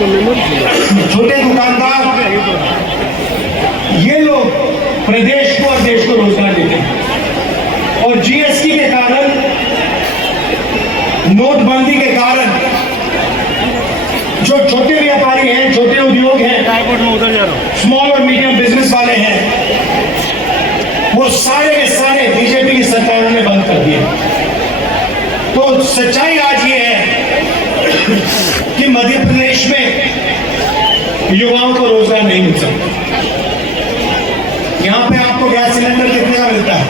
छोटे दुकानदार, ये लोग प्रदेश को और देश को रोजगार देते हैं। और जीएसटी के कारण, नोटबंदी के कारण जो छोटे व्यापारी हैं, छोटे उद्योग हैं, स्मॉल और मीडियम बिजनेस वाले हैं, वो सारे के सारे बीजेपी की सरकार ने बंद कर दिए। तो सच्चाई आज ये है कि मध्य प्रदेश में युवाओं को रोजगार नहीं मिल सकता। यहां पे आपको गैस सिलेंडर कितने का मिलता है?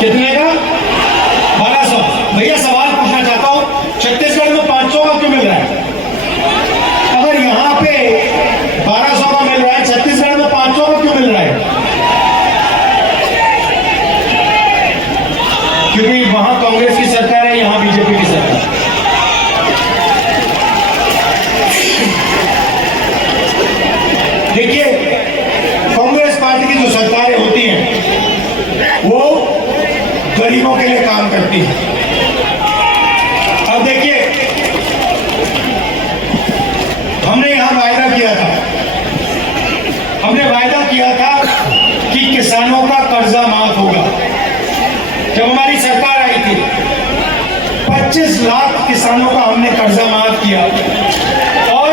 कितने का? 1200। भैया सवाल पूछना चाहता हूं, छत्तीसगढ़ में 500 का क्यों मिल रहा है? अगर यहां पे 1200 का मिल रहा है, छत्तीसगढ़ में 500 का क्यों मिल रहा है? क्योंकि वहां कांग्रेस की सरकार है, यहां बीजेपी की सरकार। देखिए, कांग्रेस पार्टी की जो सरकारें होती हैं वो गरीबों के लिए काम करती है। अब देखिए, हमने यहां वायदा किया था कि किसानों का कर्जा माफ होगा। जब हमारी सरकार आई थी, 25 लाख किसानों का हमने कर्जा माफ किया और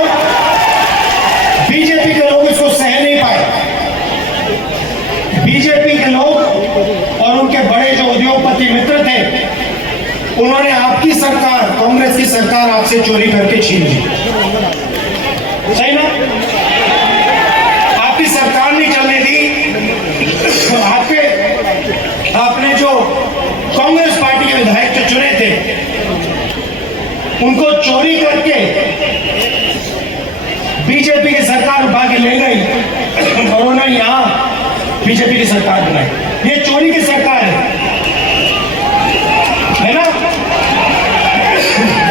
बीजेपी के लोग इसको सह नहीं पाए। बीजेपी के लोग और उनके बड़े जो उद्योगपति मित्र थे, उन्होंने आपकी सरकार, कांग्रेस की सरकार आपसे चोरी करके छीन ली। सही ना? आपकी सरकार नहीं चलने दी। आपने जो कांग्रेस पार्टी के विधायक जो चुने थे, उनको चोरी करके बीजेपी की सरकार उठा के ले गई और उन्होंने यहां बीजेपी की सरकार बनाई। ये चोरी की सरकार है ना?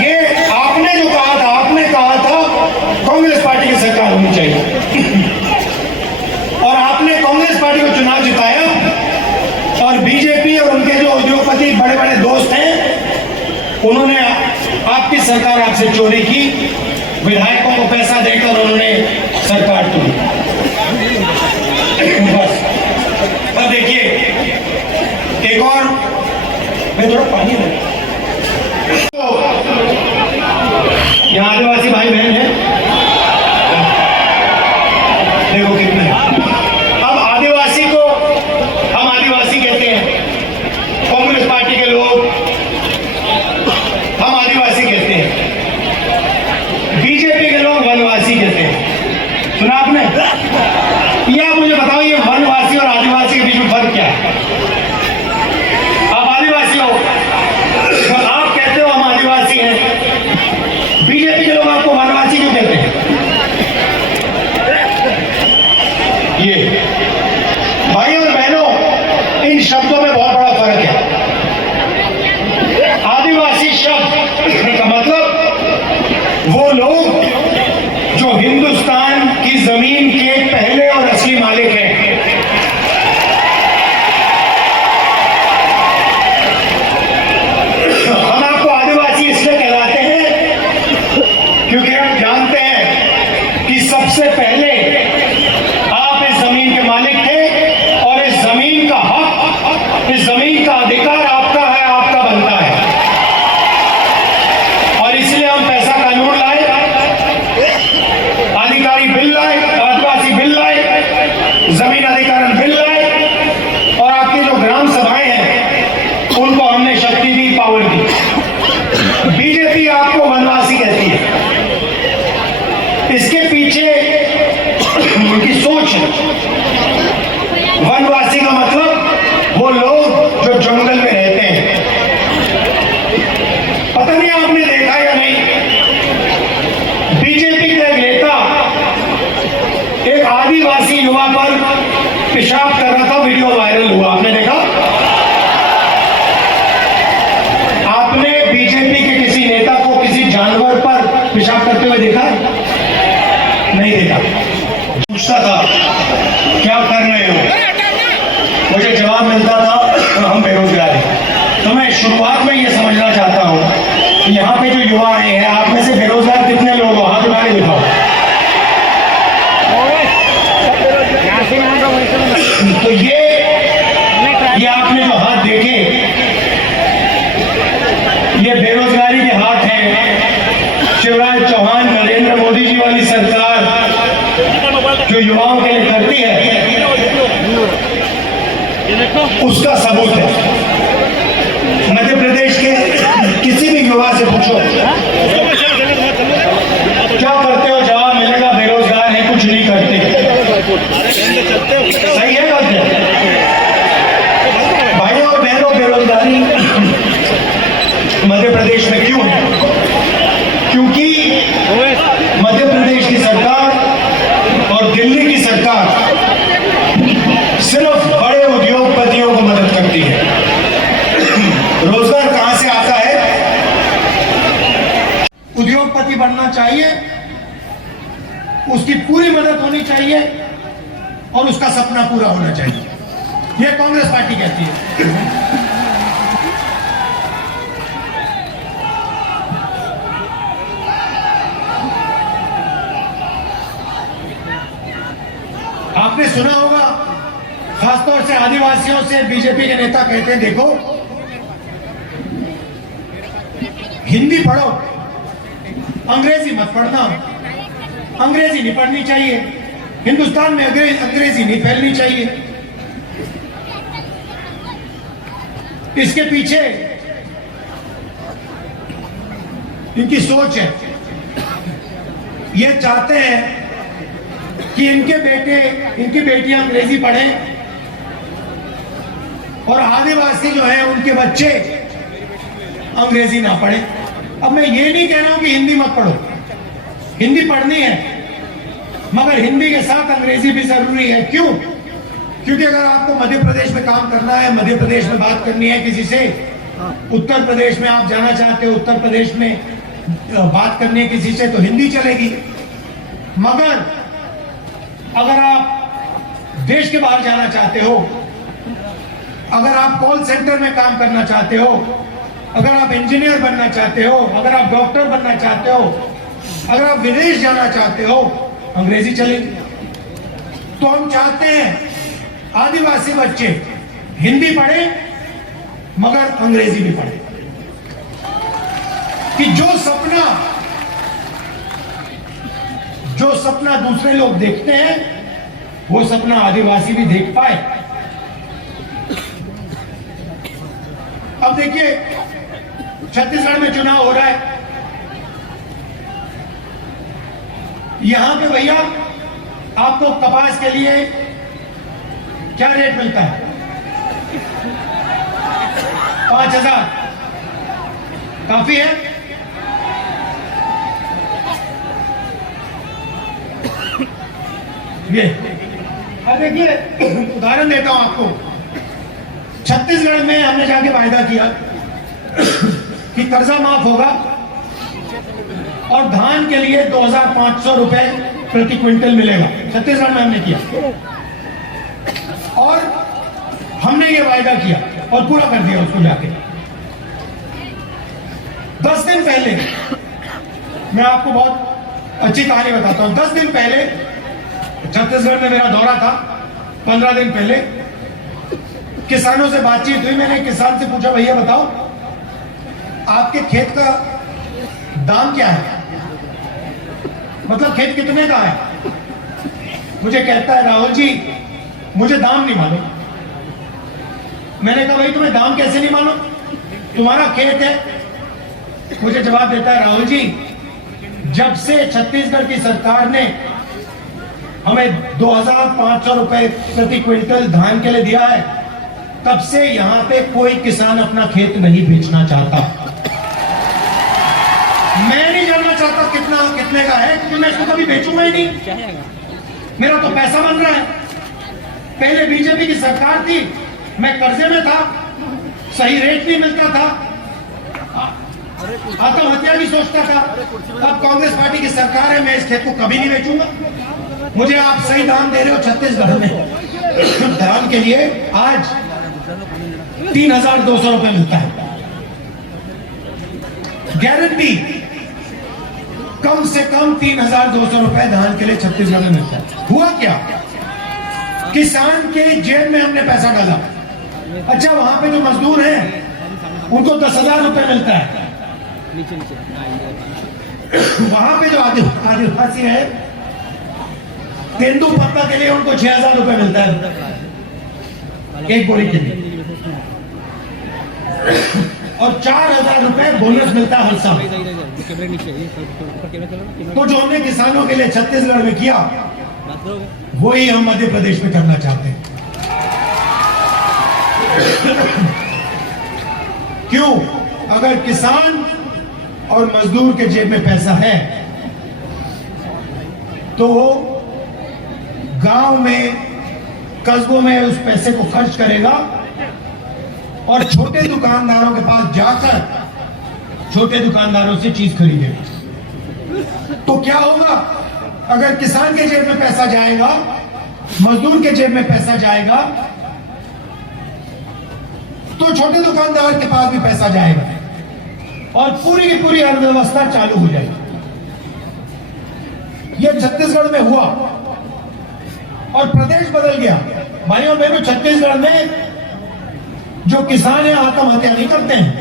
ये आपने जो कहा था, आपने कहा था कांग्रेस पार्टी की सरकार होनी चाहिए और आपने कांग्रेस पार्टी को चुनाव जिताया और बीजेपी और उनके जो उद्योगपति बड़े बड़े दोस्त हैं, उन्होंने आपकी सरकार आपसे चोरी की, विधायकों को पैसा देकर उन्होंने सरकार तोड़ी। बस। अब देखिए, एक और, मैं थोड़ा पानी ले, यहाँ आदिवासी भाई बहन हैं, देखो कितने। अब आदिवासी को हम आदिवासी कहते हैं, कांग्रेस पार्टी के लोग हम आदिवासी कहते हैं, बीजेपी के लोग वनवासी कहते हैं। सुना आपने? ये आप मुझे बताओ, ये वनवासी और आदिवासी के बीच में फर्क क्या है? आप आदिवासी हो, आप कहते हो हम आदिवासी हैं, बीजेपी के लोग आपको वनवासी क्यों कहते हैं? ये भाई और बहनों, इन शब्दों में बहुत बड़ा फर्क है। आदिवासी शब्द का मतलब वो लोग जो हिंदुस्तान की जमीन के पहले और असली मालिक हैं। हम आपको आदिवासी इसलिए कहलाते हैं क्योंकि हम जानते हैं कि सबसे पहले आप इस जमीन के मालिक थे और इस जमीन का हक, इस जमीन का अधिकार आपका है, आपका बनता है। और इसलिए हम पैसा कानून लाए, अधिकारी बिल लाए, आदिवासी बिल लाए, जमीन अधिकारण बिल लाए और आपकी जो ग्राम सभाएं हैं उनको हमने शक्ति दी, पावर दी। बीजेपी आपको वनवासी कहती है, इसके पीछे उनकी सोच है। वनवासी का मतलब वो लोग जो जंगल में रहते हैं। पता नहीं आपने देखा या नहीं, बीजेपी के एक नेता एक आदिवासी युवा पर पेशाब कर रहा था, वीडियो वायरल हुआ, आपने देखा? आपने बीजेपी के किसी नेता को किसी जानवर पर पेशाब करते हुए देखा? नहीं देखा। पूछता था क्या कर रहे हो, मुझे जवाब मिलता था हम बेरोजगार हैं। तो मैं शुरुआत में ये समझना चाहता हूं कि यहाँ पे जो युवा आए हैं, आप में से बेरोजगार कितने लोग हो? हाथ उठा के दिखाओ। तो ये आपने जो हाथ देखे, ये बेरोजगारी के हाथ हैं। शिवराज चौहान, नरेंद्र मोदी जी वाली सरकार जो युवाओं के लिए करती है, उसका सबूत है। मध्य प्रदेश के किसी भी युवा से पूछो क्या करते हो, जवाब मिलेगा बेरोजगार है, कुछ नहीं करते। सही है बात है? भाइयों और बहनों, बेरोजगारी मध्य प्रदेश में क्यों है? क्योंकि मध्य प्रदेश की सरकार और दिल्ली की सरकार सिर्फ बड़े उद्योगपतियों को मदद करती है। रोजगार कहां से आता है? उद्योगपति बनना चाहिए, उसकी पूरी मदद होनी चाहिए और उसका सपना पूरा होना चाहिए। यह कांग्रेस पार्टी कहती है। आपने सुना होगा, खासतौर से आदिवासियों से बीजेपी के नेता कहते हैं, देखो हिंदी पढ़ो, अंग्रेजी मत पढ़ना। अंग्रेजी नहीं पढ़नी चाहिए, हिंदुस्तान में अंग्रेजी नहीं फैलनी चाहिए। इसके पीछे इनकी सोच है। ये चाहते हैं कि इनके बेटे, इनकी बेटियां अंग्रेजी पढ़ें और आदिवासी जो है उनके बच्चे अंग्रेजी ना पढ़ें। अब मैं ये नहीं कह रहा हूं कि हिंदी मत पढ़ो, हिंदी पढ़नी है, मगर हिंदी के साथ अंग्रेजी भी जरूरी है। क्यों? क्योंकि अगर आपको मध्य प्रदेश में काम करना है, मध्य प्रदेश में बात करनी है किसी से, उत्तर प्रदेश में आप जाना चाहते हो, उत्तर प्रदेश में बात करनी है किसी से, तो हिंदी चलेगी। मगर अगर आप देश के बाहर जाना चाहते हो, अगर आप कॉल सेंटर में काम करना चाहते हो, अगर आप इंजीनियर बनना चाहते हो, अगर आप डॉक्टर बनना चाहते हो, अगर आप विदेश जाना चाहते हो, अंग्रेजी चलेगी। तो हम चाहते हैं आदिवासी बच्चे हिंदी पढ़े मगर अंग्रेजी भी पढ़े, कि जो सपना दूसरे लोग देखते हैं वो सपना आदिवासी भी देख पाए। अब देखिए, छत्तीसगढ़ में चुनाव हो रहा है। यहां पे भैया आपको कपास के लिए क्या रेट मिलता है? 5,000 काफी है? ये देखिए, उदाहरण देता हूं आपको। छत्तीसगढ़ में हमने जाके वायदा किया कि कर्जा माफ होगा और धान के लिए 2,500 रुपए प्रति क्विंटल मिलेगा। छत्तीसगढ़ में हमने किया और हमने ये वायदा किया और पूरा कर दिया उसको जाके। 10 दिन पहले, मैं आपको बहुत अच्छी कहानी बताता हूं। 10 दिन पहले छत्तीसगढ़ में मेरा दौरा था। 15 दिन पहले किसानों से बातचीत हुई। मैंने किसान से पूछा, भैया बताओ आपके खेत का दाम क्या है, मतलब खेत कितने का है? मुझे कहता है, राहुल जी मुझे दाम नहीं मालूम। मैंने कहा, भाई तुम्हें दाम कैसे नहीं मालूम, तुम्हारा खेत है? मुझे जवाब देता है, राहुल जी जब से छत्तीसगढ़ की सरकार ने हमें 2,500 रुपए प्रति क्विंटल धान के लिए दिया है, तब से यहां पे कोई किसान अपना खेत नहीं बेचना चाहता। मैं नहीं जानना चाहता कितने का है, क्योंकि मैं इसको कभी बेचूंगा ही नहीं। मेरा तो पैसा बन रहा है। पहले बीजेपी की सरकार थी, मैं कर्जे में था, सही रेट नहीं मिलता था, आत्महत्या भी सोचता था। अब कांग्रेस पार्टी की सरकार है, मैं इस खेत को कभी नहीं बेचूंगा। मुझे आप सही दाम दे रहे हो छत्तीसगढ़ में। धान के लिए आज 3,200 रुपए मिलता है। गारंटी कम से कम 3,200 रुपए धान के लिए छत्तीसगढ़ में मिलता है। हुआ क्या? किसान के जेब में हमने पैसा डाला। अच्छा, वहां पे जो मजदूर हैं उनको 10,000 रुपए मिलता है। वहां पे जो आदिवासी है तेंदू पत्ता के लिए उनको 6,000 रुपए मिलता है एक बोरी के लिए, और 4,000 रुपए बोनस मिलता है हर साल। तो जो हमने किसानों के लिए छत्तीसगढ़ में किया वही हम मध्य प्रदेश में करना चाहते हैं। क्यों? अगर किसान और मजदूर के जेब में पैसा है तो वो गांव में, कस्बों में उस पैसे को खर्च करेगा और छोटे दुकानदारों के पास जाकर छोटे दुकानदारों से चीज खरीदेगा। तो क्या होगा? अगर किसान के जेब में पैसा जाएगा, मजदूर के जेब में पैसा जाएगा, तो छोटे दुकानदार के पास भी पैसा जाएगा और पूरी की पूरी अर्थव्यवस्था चालू हो जाएगी। यह छत्तीसगढ़ में हुआ और प्रदेश बदल गया। भाइयों बहनों, छत्तीसगढ़ में जो किसान है आत्महत्या नहीं करते हैं।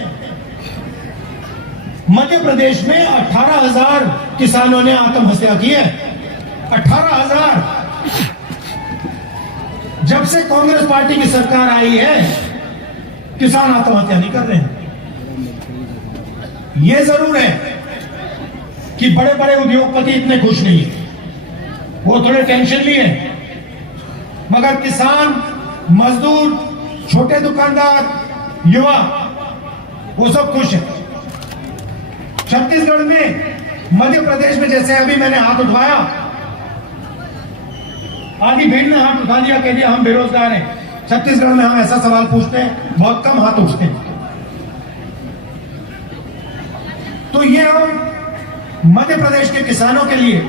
मध्य प्रदेश में 18,000 किसानों ने आत्महत्या की है। 18,000। जब से कांग्रेस पार्टी की सरकार आई है किसान आत्महत्या नहीं कर रहे हैं। यह जरूर है कि बड़े बड़े उद्योगपति इतने खुश नहीं है, वो थोड़े टेंशन लिए हैं, मगर किसान, मजदूर, छोटे दुकानदार, युवा, वो सब खुश है। छत्तीसगढ़ में, मध्य प्रदेश में जैसे अभी मैंने हाथ उठवाया, आधी भीड़ ने हाथ उठा दिया, कह दिया हम बेरोजगार हैं। छत्तीसगढ़ में हम ऐसा सवाल पूछते हैं, बहुत कम हाथ उठते हैं। तो ये हम मध्य प्रदेश के किसानों के लिए